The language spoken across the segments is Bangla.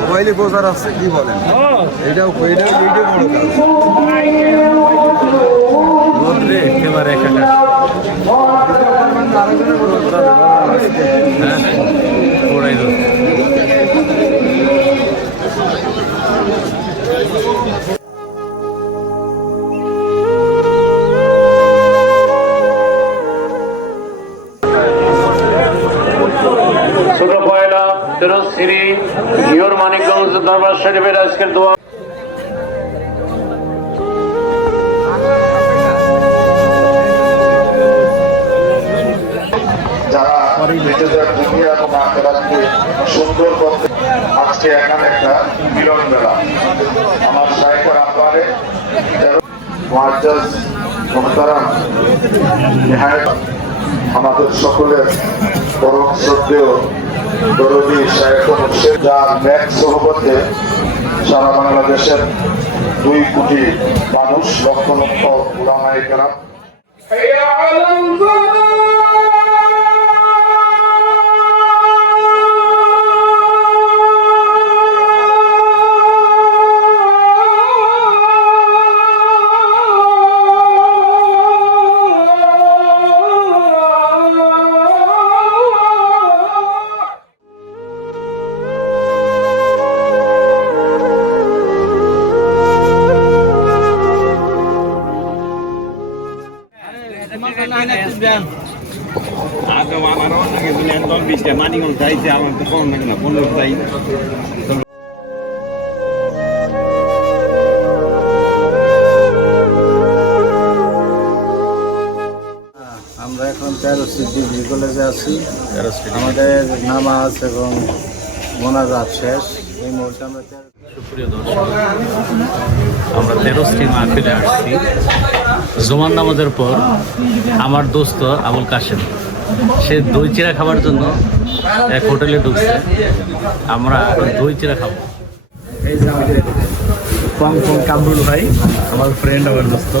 মোবাইলে প্রচার আসছে কি বলেন? এটাও ভিডিও বড় একেবারে একাকার। ওরাই তো ছোট পয়লা তেরশ্রী ঘিওর মানিকগঞ্জ দরবার শরীফের আজকের দোয়া যারা নিজেদের দুনিয়া এবং আখেরাতকে সুন্দর করতে আজকে এখানে একটা মিলন মেলা আমার সাহেবের আহ্বানে মুআজ্জাজ মুহতারাম নিহায়েত আমাদের সকলের পরম শ্রদ্ধেয় দরদী শায়েখ মুর্শিদ যার ন্যাক সোহবতে সারা বাংলাদেশের 2 কোটি মানুষ লক্ষ লক্ষ উলামায়ে কেরাম আমরা এখন 13 ডিগ্রি কলেজে আছি। আমাদের নামাজ এবং মোনাজাত শেষ। এই মুহূর্তে আমরা সুপ্রিয় দর্শক, আমরা 13 মাহফিলে আসছি। জুমার নামাজের পর আমার দোস্ত আবুল কাশেম সে দই চিরা খাবার জন্য এক হোটেলে ঢুকছে। আমরা দই চিরা খাবো। এই যে আমাদের পং কামরুল ভাই, আমার ফ্রেন্ড, আমার দোস্ত,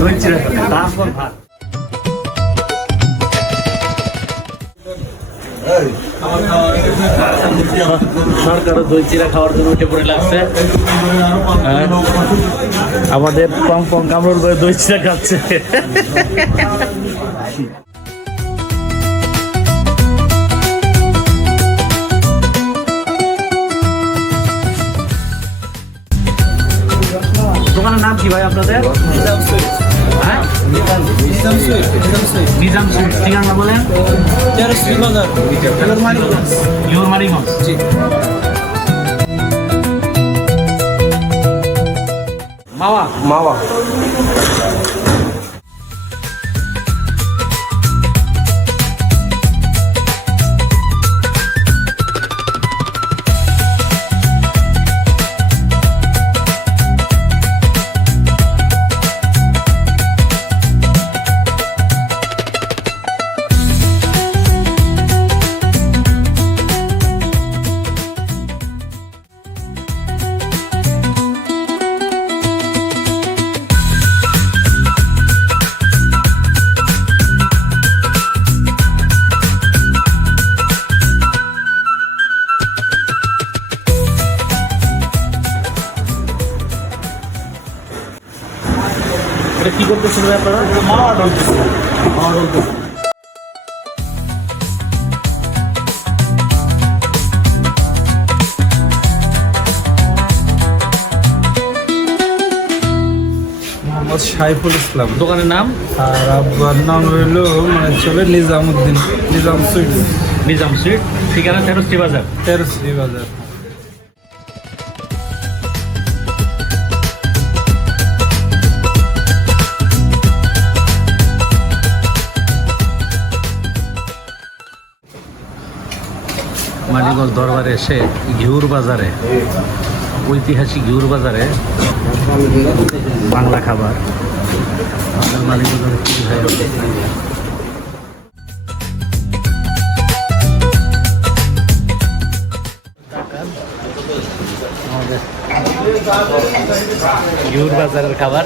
দই চিরা খাবে, তারপর ভাত। সরকারও দই চিরা খাওয়ার জন্য উঠে পড়ে লাগছে। আমাদের পং কামরুল ভাই দই চিরা খাচ্ছে। দোকানের নাম কি ভাই আপনাদের? নিজাম সুইট। ঠিকানা বলেন? ইউর মানিকগঞ্জ। মাওয়া মাওয়া কি করতেছেন আপনারা? মাওয়া ডলতেছে। মোহাম্মদ সাইফুল ইসলাম দোকানের নাম? আর আব্বার নাম রইল মানে চলে নিজামউদ্দিন, নিজাম সুইট। নিজাম সুইট। ঠিকানা 13 বাজার। 13 বাজার। মানিকগঞ্জ দরবারে এসে ঘিউর বাজারে, ঐতিহাসিক ঘিউর বাজারে বাংলা খাবার আমাদের মানিকগঞ্জের কি ভাই ঘিউর বাজারের খাবার,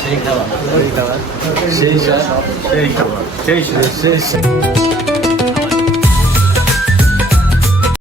সেই খাবার, সেই খাবার, সেই খাবার, সেই